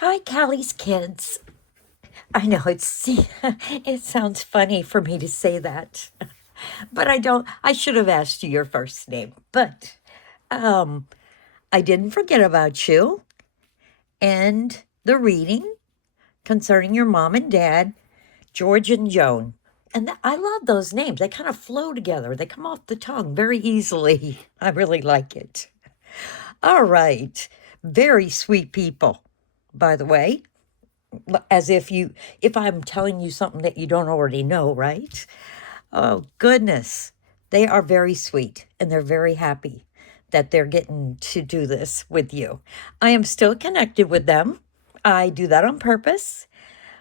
Hi, Callie's kids. I know it sounds funny for me to say that, but I don't. I should have asked you your first name, but um, I didn't forget about you and the reading concerning your mom and dad, George and Joan. And I love those names. They kind of flow together. They come off the tongue very easily. I really like it. All right, very sweet people, by the way. As if I'm telling you something that you don't already know, right? Oh, goodness. They are very sweet and they're very happy that they're getting to do this with you. I am still connected with them. I do that on purpose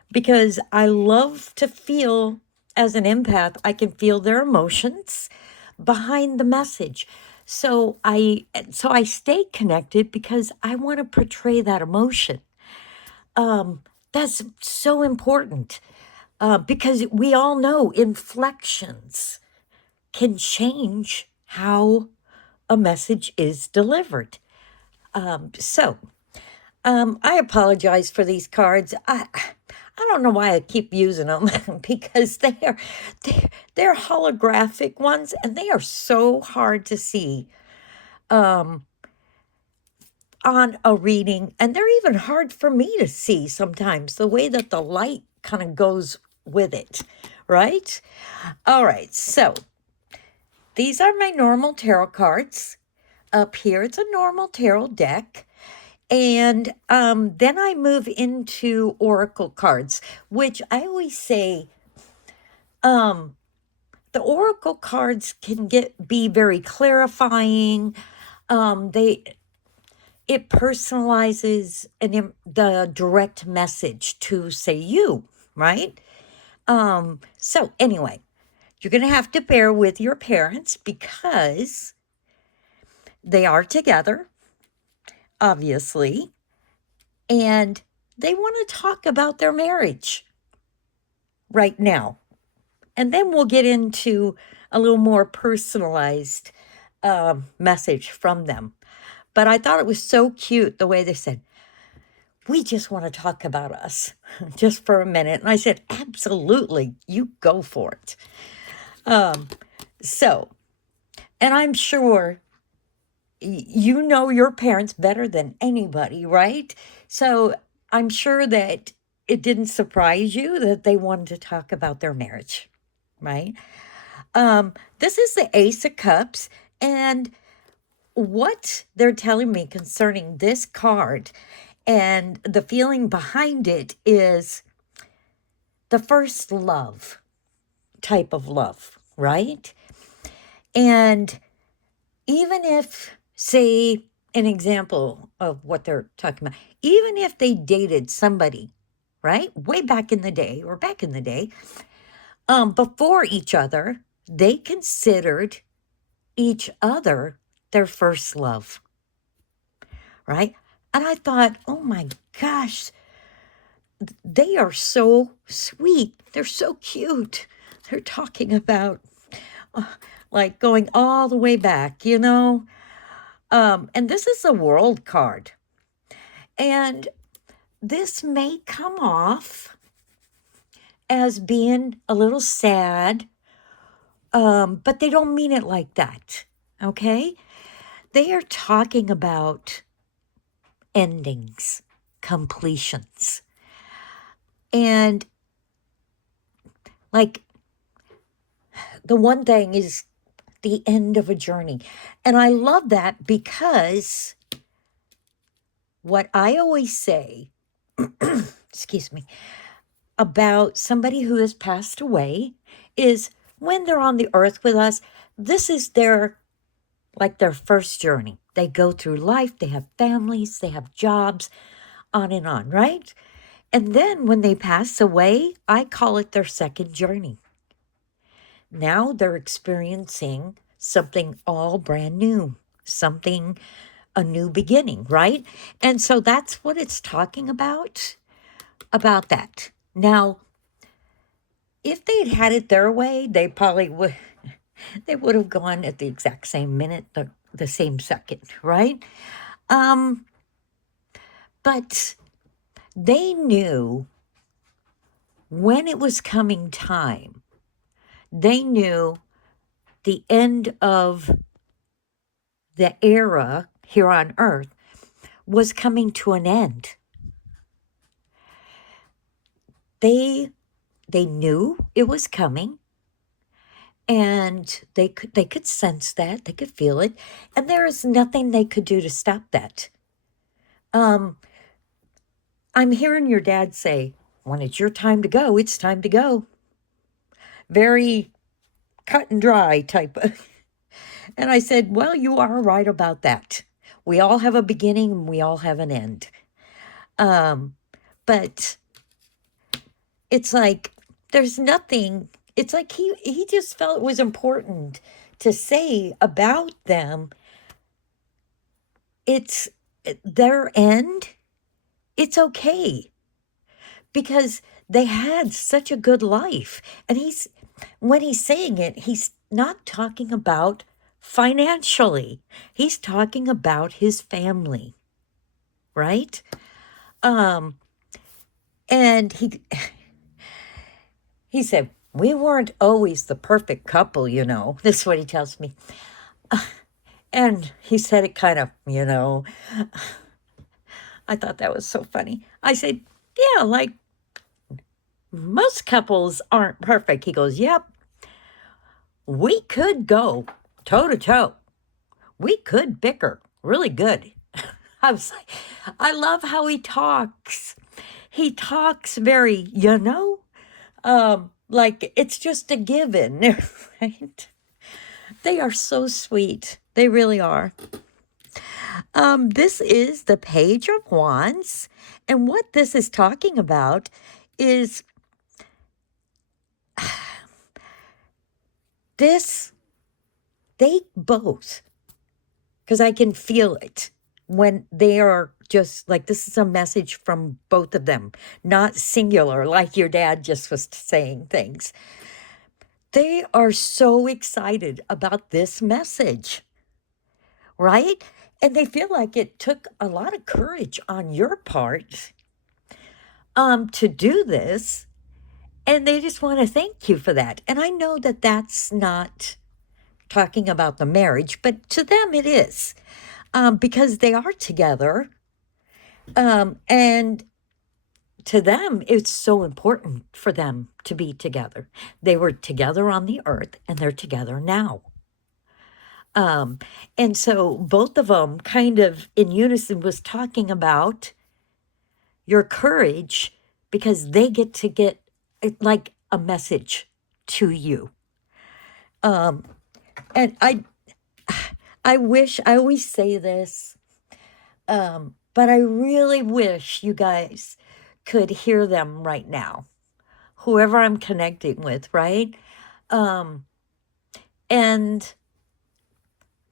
because I love to feel, as an empath, I can feel their emotions behind the message. So I stay connected because I want to portray that emotion. Um, that's so important because we all know inflections can change how a message is delivered. I apologize for these cards. I don't know why I keep using them because they're holographic ones and they are so hard to see on a reading, and they're even hard for me to see sometimes the way that the light kind of goes with it, right? All right, so these are my normal tarot cards. Up here, it's a normal tarot deck. And then I move into oracle cards, which I always say the oracle cards can be very clarifying. They it personalizes the direct message to say you, right? So anyway, you're gonna have to bear with your parents because they are together, obviously, and they want to talk about their marriage right now. And then we'll get into a little more personalized message from them. But I thought it was so cute the way they said, we just want to talk about us just for a minute. And I said, absolutely, you go for it. So, and I'm sure you know your parents better than anybody, right? So I'm sure that it didn't surprise you that they wanted to talk about their marriage, right? This is the Ace of Cups, and what they're telling me concerning this card and the feeling behind it is the first love type of love, right? And even if, say, an example of what they're talking about, even if they dated somebody, right, way back in the day or back in the day, before each other, they considered each other their first love, right? And I thought, oh my gosh, they are so sweet. They're so cute. They're talking about uh, like going all the way back, you know? And this is a world card. And this may come off as being a little sad, but they don't mean it like that, okay? They are talking about endings, completions. And like the one thing is the end of a journey. And I love that because what I always say, excuse me, about somebody who has passed away is when they're on the earth with us, this is their first journey. They go through life, they have families, they have jobs, on and on, right? And then when they pass away, I call it their second journey. Now they're experiencing something all brand new, something, a new beginning, right? And so that's what it's talking about that. Now, if they'd had it their way, they probably would have gone at the exact same minute, the same second, right? Um, but They knew when it was coming time. They knew the end of the era here on Earth was coming to an end. They knew it was coming, and they could sense that, they could feel it, and there is nothing they could do to stop that. I'm hearing your dad say, when it's your time to go, it's time to go. Very cut and dry type of. And I said, well, you are right about that. We all have a beginning and we all have an end. But it's like there's nothing. It's like he just felt it was important to say about them. It's their end. It's okay because they had such a good life. And when he's saying it, he's not talking about financially. He's talking about his family, right? And he said, we weren't always the perfect couple, you know. This is what he tells me. And he said it kind of, you know. I thought that was so funny. I said, yeah, like most couples aren't perfect. He goes, yep. We could go toe to toe. We could bicker really good. I was like, I love how he talks. He talks very, you know, like it's just a given, right? They are so sweet. They really are. This is the Page of Wands. And what this is talking about is this, they both, because I can feel it when they are just like, this is a message from both of them, not singular, like your dad just was saying things. They are so excited about this message, right? And they feel like it took a lot of courage on your part to do this. And they just want to thank you for that. And I know that that's not talking about the marriage, but to them it is. Because they are together. And to them, it's so important for them to be together. They were together on the earth and they're together now. And so both of them kind of in unison was talking about your courage because they get to get like a message to you. And I wish, I always say this, but I really wish you guys could hear them right now, whoever I'm connecting with, right? And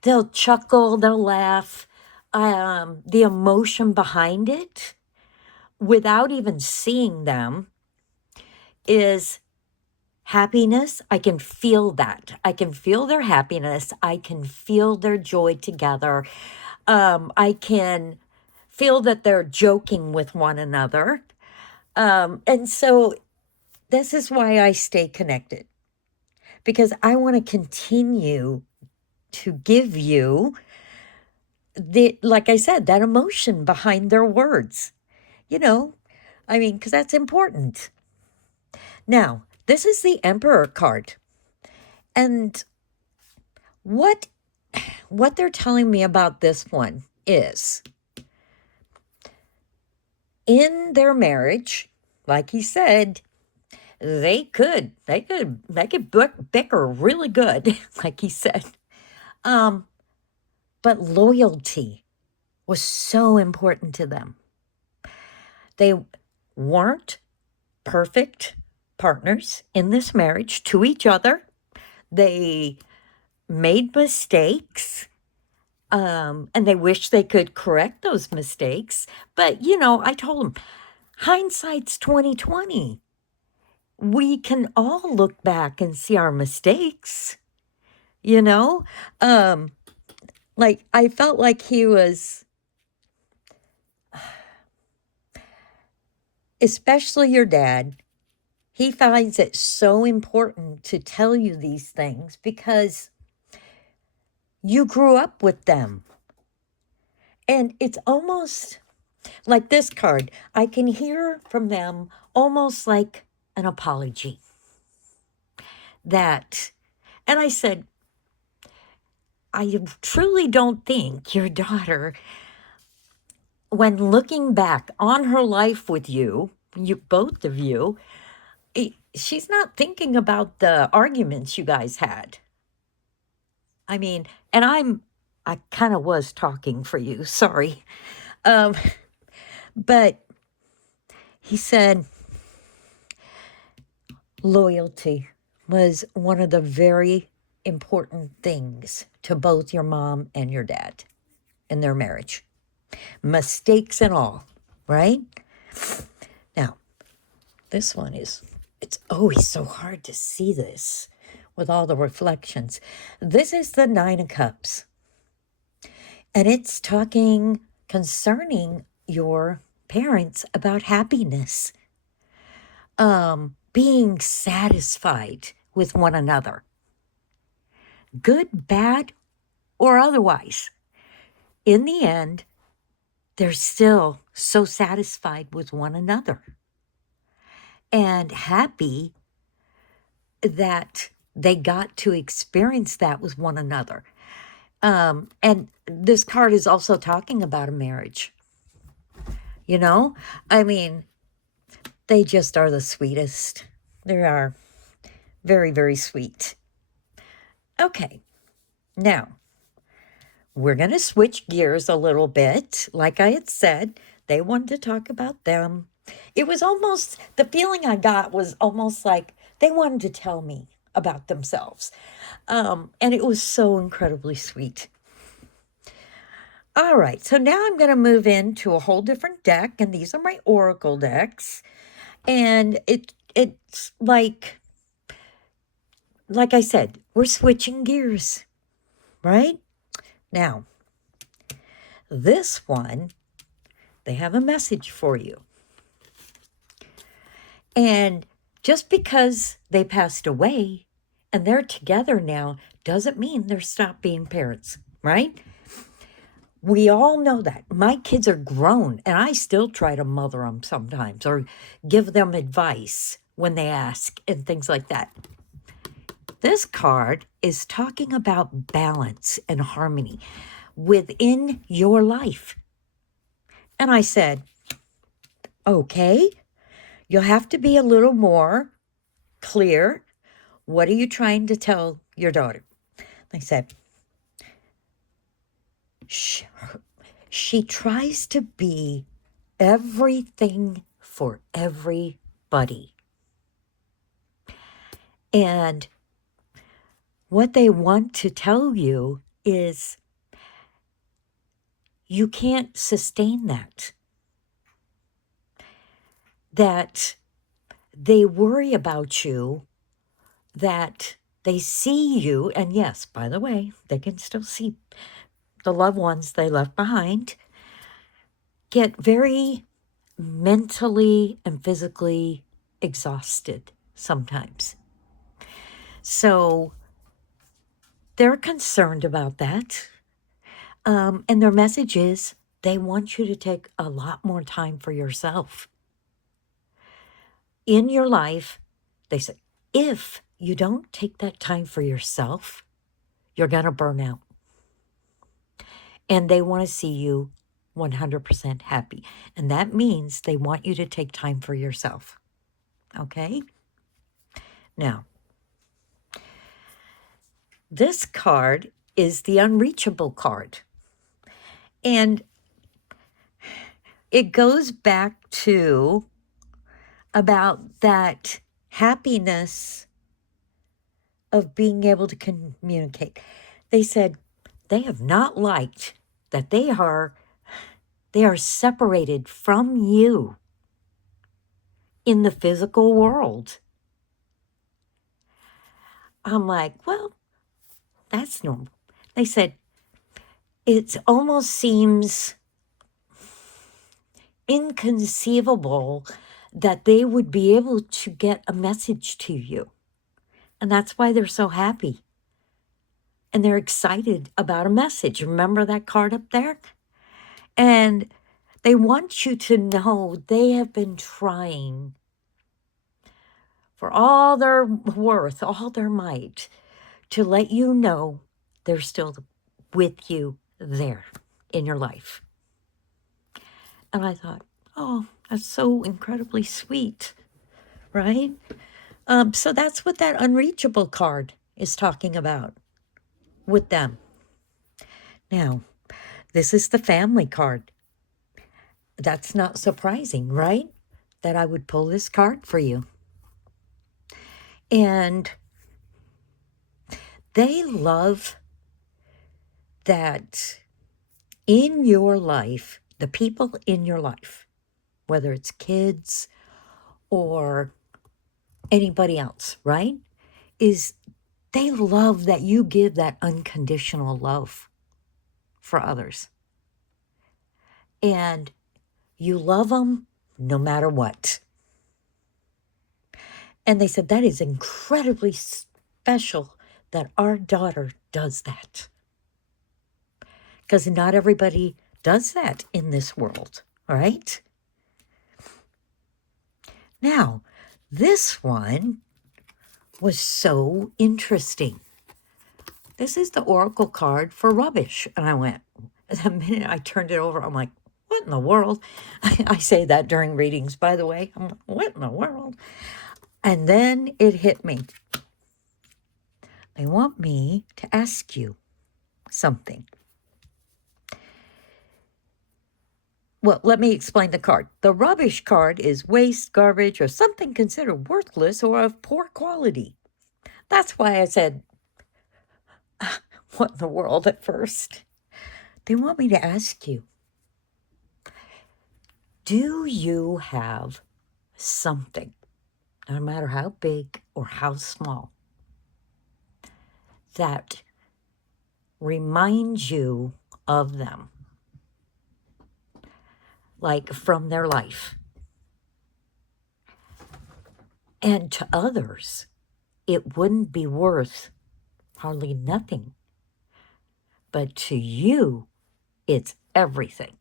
they'll chuckle, they'll laugh, the emotion behind it, without even seeing them, is happiness. I can feel that. I can feel their happiness. I can feel their joy together. I can feel that they're joking with one another. And so this is why I stay connected, because I want to continue to give you like I said, that emotion behind their words, you know, I mean, because that's important. Now, this is the Emperor card. And what they're telling me about this one is in their marriage, like he said, they could bicker really good, like he said. But loyalty was so important to them. They weren't perfect partners in this marriage to each other. They made mistakes, and they wish they could correct those mistakes. But, you know, I told them, hindsight's 2020. We can all look back and see our mistakes, you know? Like, I felt like he was, especially your dad, he finds it so important to tell you these things because you grew up with them. And it's almost like this card. I can hear from them almost like an apology. That, and I said, I truly don't think your daughter, when looking back on her life with you, both of you, she's not thinking about the arguments you guys had. I mean, and I kind of was talking for you, sorry. Um, but he said loyalty was one of the very important things to both your mom and your dad in their marriage. Mistakes and all, right? Now, this one it's always so hard to see this with all the reflections. This is the Nine of Cups. And it's talking concerning your parents about happiness, being satisfied with one another, good, bad, or otherwise. In the end, they're still so satisfied with one another and happy that they got to experience that with one another. And this card is also talking about a marriage. You know, I mean, they just are the sweetest. They are very, very sweet. Okay, now we're going to switch gears a little bit. Like I had said, they wanted to talk about them. It was almost, the feeling I got was almost like they wanted to tell me about themselves. And it was so incredibly sweet. All right, so now I'm going to move into a whole different deck, and these are my oracle decks. And it's like I said, we're switching gears, right? Now, this one, they have a message for you. And just because they passed away and they're together now doesn't mean they're stopped being parents, right? We all know that. My kids are grown, and I still try to mother them sometimes or give them advice when they ask and things like that. This card is talking about balance and harmony within your life. And I said, okay, you'll have to be a little more clear. What are you trying to tell your daughter? I said, she tries to be everything for everybody. And what they want to tell you is you can't sustain that. That they worry about you, that they see you, and yes, by the way, they can still see the loved ones they left behind, get very mentally and physically exhausted sometimes. So they're concerned about that. And their message is they want you to take a lot more time for yourself. In your life, they say, if you don't take that time for yourself, you're going to burn out. And they want to see you 100% happy. And that means they want you to take time for yourself. Okay? Now, this card is the unreachable card. And it goes back to about that happiness of being able to communicate. They said they have not liked that they are separated from you in the physical world. I'm like, well, that's normal. They said it almost seems inconceivable that they would be able to get a message to you. And that's why they're so happy. And they're excited about a message. Remember that card up there? And they want you to know they have been trying for all their worth, all their might, to let you know they're still with you there in your life. And I thought, oh, that's so incredibly sweet, right? So that's what that unreachable card is talking about with them. Now, this is the family card. That's not surprising, right? That I would pull this card for you. And they love that in your life, the people in your life, whether it's kids or anybody else, right? Is they love that you give that unconditional love for others. And you love them no matter what. And they said that is incredibly special that our daughter does that. Because not everybody does that in this world, right? Now, this one was so interesting. This is the oracle card for rubbish. And I went, the minute I turned it over, I'm like, what in the world? I say that during readings, by the way. I'm like, what in the world? And then it hit me. They want me to ask you something. Well, let me explain the card. The rubbish card is waste, garbage, or something considered worthless or of poor quality. That's why I said, what in the world at first? They want me to ask you, do you have something, no matter how big or how small, that reminds you of them? Like from their life. And to others, it wouldn't be worth hardly nothing. But to you, it's everything.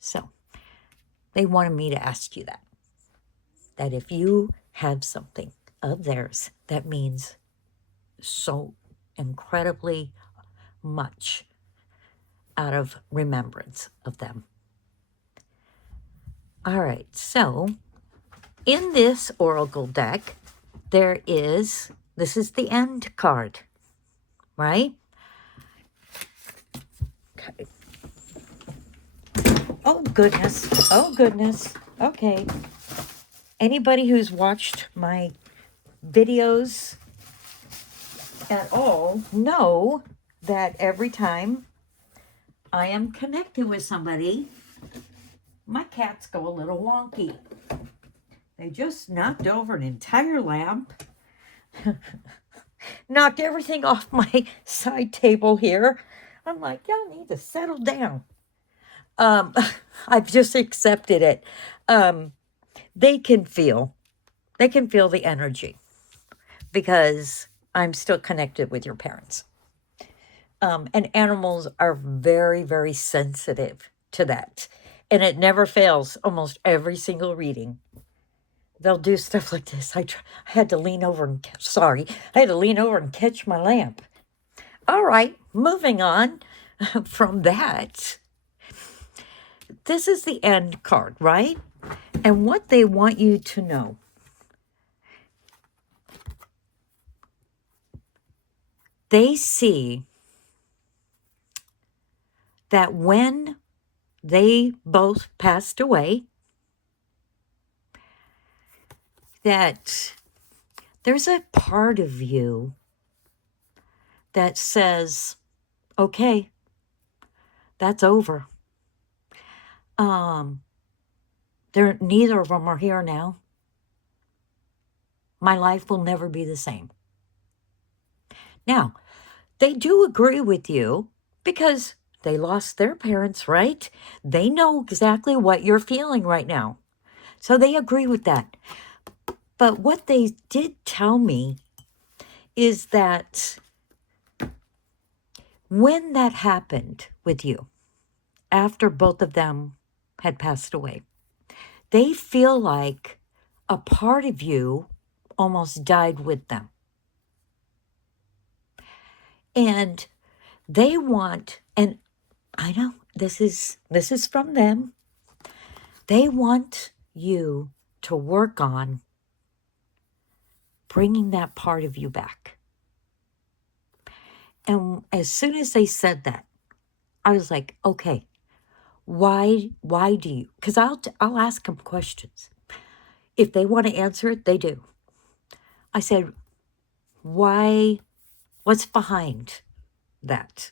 So they wanted me to ask you that. That if you have something of theirs that means so incredibly much out of remembrance of them. All right, so in this oracle deck, this is the end card, right? Okay. Oh, goodness. Okay. Anybody who's watched my videos at all know that every time I am connected with somebody, my cats go a little wonky. They just knocked over an entire lamp, knocked everything off my side table here. I'm like, y'all need to settle down. I've just accepted it. They can feel the energy because I'm still connected with your parents. And animals are very, very sensitive to that. And it never fails, almost every single reading. They'll do stuff like this. I had to lean over and catch my lamp. All right, moving on from that. This is the end card, right? And what they want you to know. They see that when they both passed away, that there's a part of you that says, okay, that's over. Neither of them are here now. My life will never be the same. Now, they do agree with you because they lost their parents, right? They know exactly what you're feeling right now. So they agree with that. But what they did tell me is that when that happened with you, after both of them had passed away, they feel like a part of you almost died with them. And they want, and I know this is from them, they want you to work on bringing that part of you back. And as soon as they said that, I was like, okay, why do you? Because I'll ask them questions. If they want to answer it, they do. I said, why? What's behind that?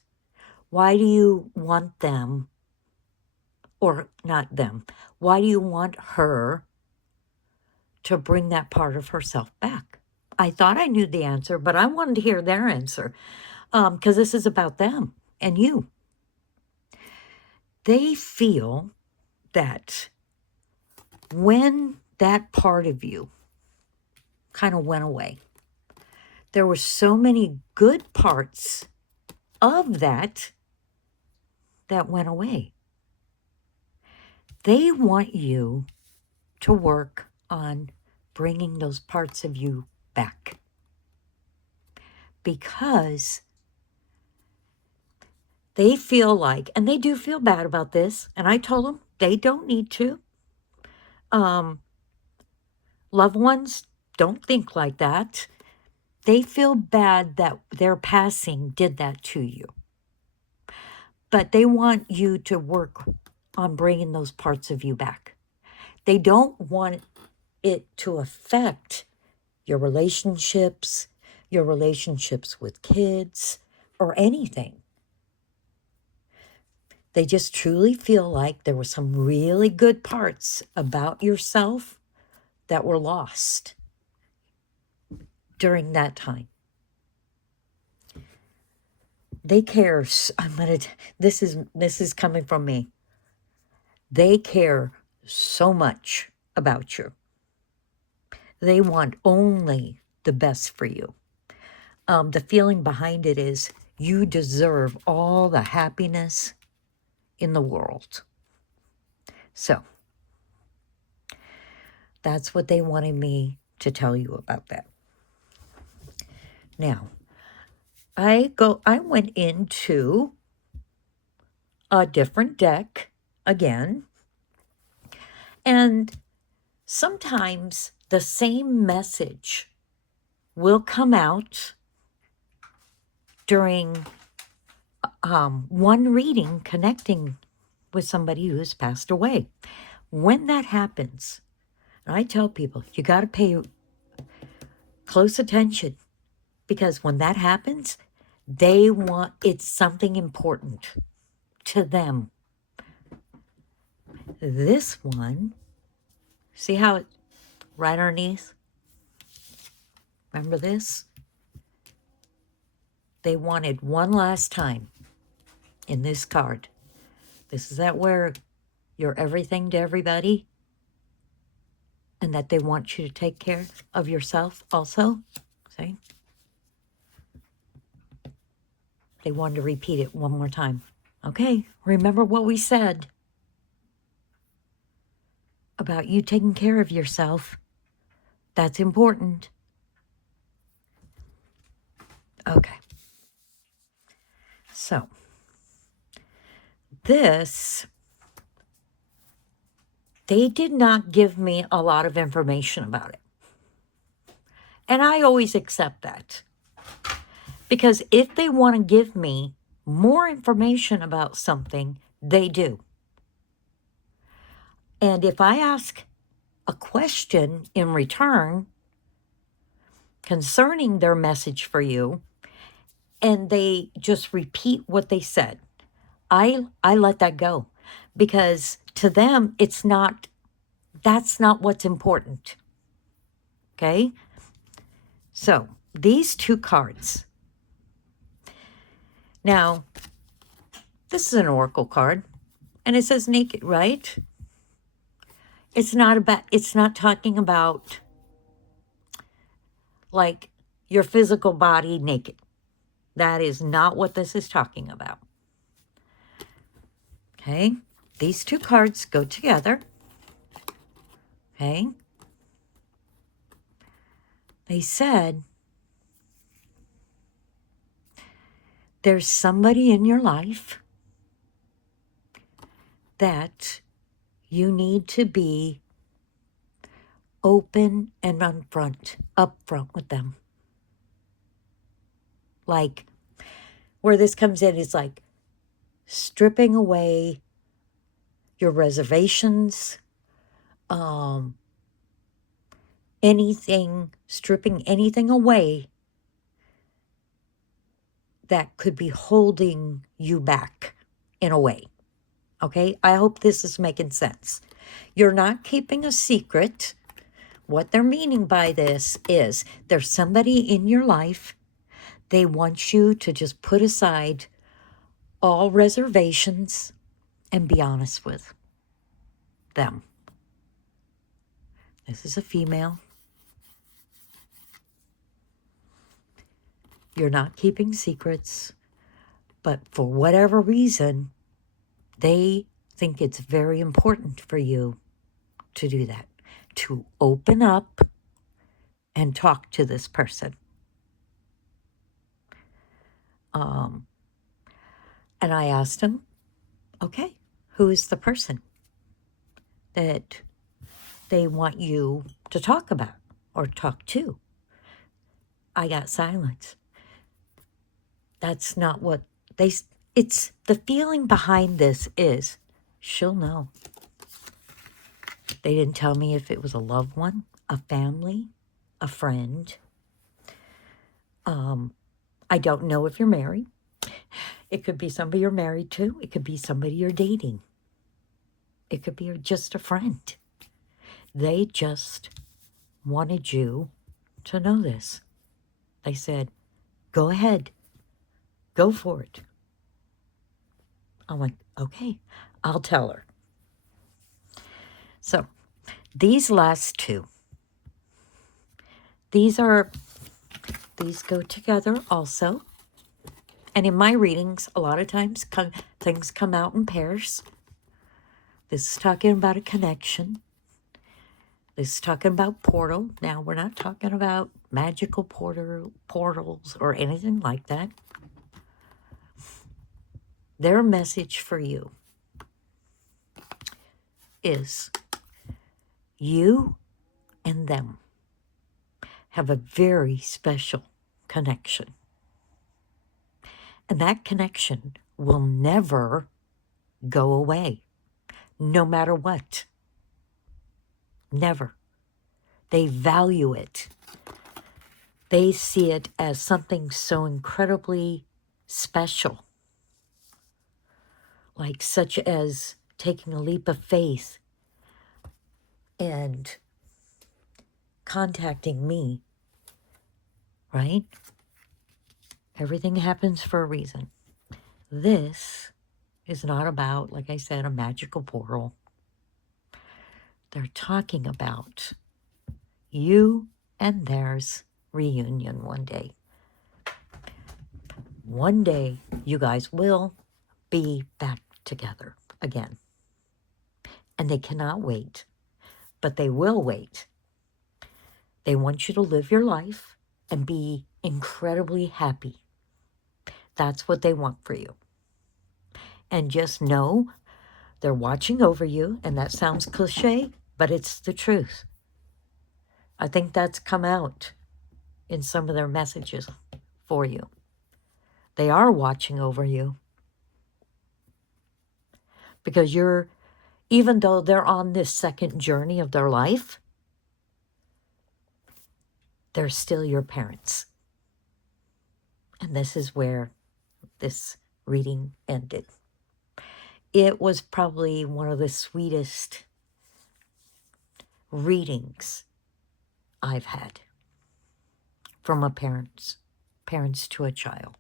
Why do you want them, or not them? Why do you want her to bring that part of herself back? I thought I knew the answer, but I wanted to hear their answer, because this is about them and you. They feel that when that part of you kind of went away, there were so many good parts of that went away. They want you to work on bringing those parts of you back, because they feel like, and they do feel bad about this, and I told them they don't need to. Loved ones don't think like that. They feel bad that their passing did that to you. But they want you to work on bringing those parts of you back. They don't want it to affect your relationships with kids, or anything. They just truly feel like there were some really good parts about yourself that were lost during that time. They care. This is coming from me. They care so much about you. They want only the best for you. The feeling behind it is you deserve all the happiness in the world. So that's what they wanted me to tell you about that. Now, I went into a different deck again, and sometimes the same message will come out during one reading connecting with somebody who has passed away. When that happens, and I tell people, you got to pay close attention, because when that happens, it's something important to them. This one, see how it's right underneath? Remember this? They wanted one last time in this card. This is that where you're everything to everybody, and that they want you to take care of yourself also. See? They wanted to repeat it one more time. Okay, remember what we said about you taking care of yourself. That's important. Okay. So, this, they did not give me a lot of information about it. And I always accept that. Because if they want to give me more information about something, they do. And if I ask a question in return concerning their message for you, and they just repeat what they said, I let that go, because to them that's not what's important. Okay? So, these two cards. Now, this is an oracle card, and it says naked, right? It's not talking about like your physical body naked. That is not what this is talking about. Okay? These two cards go together. Okay? They said there's somebody in your life that you need to be open and upfront with them. Like, where this comes in is like stripping away your reservations, stripping anything away that could be holding you back in a way. Okay? I hope this is making sense. You're not keeping a secret. What they're meaning by this is there's somebody in your life, they want you to just put aside all reservations and be honest with them. This is a female. You're not keeping secrets, but for whatever reason, they think it's very important for you to do that, to open up and talk to this person. And I asked him, okay, who is the person that they want you to talk about or talk to? I got silence. That's not what it's the feeling behind this is she'll know. They didn't tell me if it was a loved one, a family, a friend. I don't know if you're married. It could be somebody you're married to. It could be somebody you're dating. It could be just a friend. They just wanted you to know this. They said, go ahead. Go for it. I'm like, okay, I'll tell her. So these last two, these go together also. And in my readings, a lot of times things come out in pairs. This is talking about a connection. This is talking about portal. Now, we're not talking about magical portals or anything like that. Their message for you is you and them have a very special connection. And that connection will never go away, no matter what. Never. They value it. They see it as something so incredibly special, like such as taking a leap of faith and contacting me, right? Everything happens for a reason. This is not about, like I said, a magical portal. They're talking about you and theirs reunion one day. One day, you guys will be back together again. And they cannot wait, but they will wait. They want you to live your life and be incredibly happy. That's what they want for you. And just know they're watching over you, and that sounds cliche, but it's the truth. I think that's come out in some of their messages for you. They are watching over you. Because even though they're on this second journey of their life, they're still your parents. And this is where this reading ended. It was probably one of the sweetest readings I've had from a parents to a child.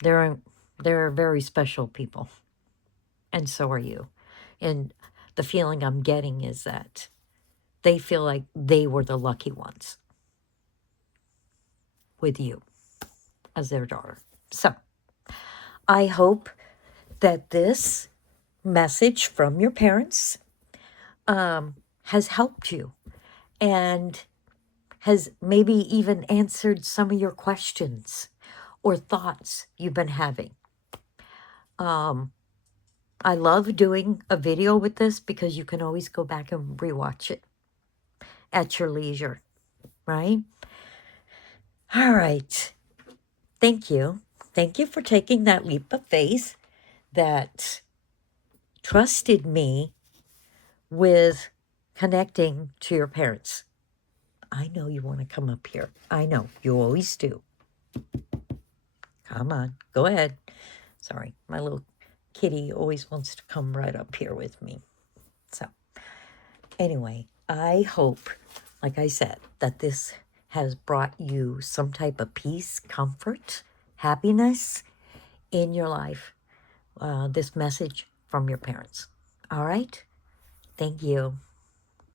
They're very special people, and so are you. And the feeling I'm getting is that they feel like they were the lucky ones with you as their daughter. So I hope that this message from your parents has helped you and has maybe even answered some of your questions or thoughts you've been having. I love doing a video with this because you can always go back and rewatch it at your leisure, right? All right. Thank you. Thank you for taking that leap of faith that trusted me with connecting to your parents. I know you want to come up here. I know. You always do. Come on. Go ahead. Sorry. My little kitty always wants to come right up here with me. So, anyway, I hope, like I said, that this has brought you some type of peace, comfort, happiness in your life. This message from your parents. All right? Thank you.